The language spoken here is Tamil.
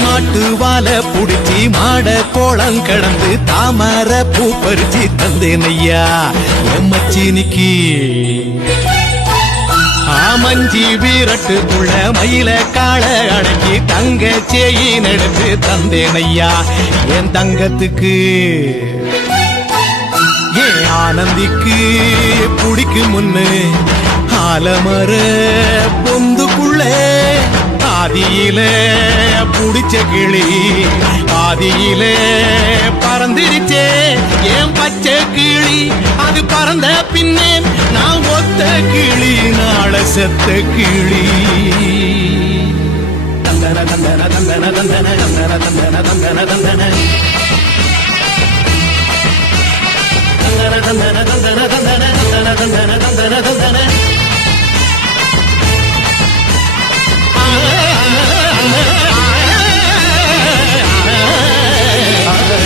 மாட்டு வால புடிச்சி மாட கோளம் கடந்து தாமர பூ பறிச்சு தந்தேன் ஐயா எம்மச்சினிக்கு ஆமஞ்சி வீரட்டுக்குள்ள மயில கால அடக்கி தங்க சேயின் எடுத்து தந்தேன் ஐயா என் தங்கத்துக்கு ஏன் ஆனந்திக்கு புடிக்கு முன்னு ஆலமர பொந்துக்குள்ள ஆதியில புடிச்ச கிளி ஆதியில பறந்துருச்சே ஏன் பச்சை கிளி அது பறந்த பின்னே நான் ஒத்த கிளி நாள செத்த கிளி தந்தன தந்தன தந்தன தந்தன தந்தன தந்தன தந்தன தந்தன தந்தன தந்தன தந்தன தந்தன தந்தன தந்தன தந்தன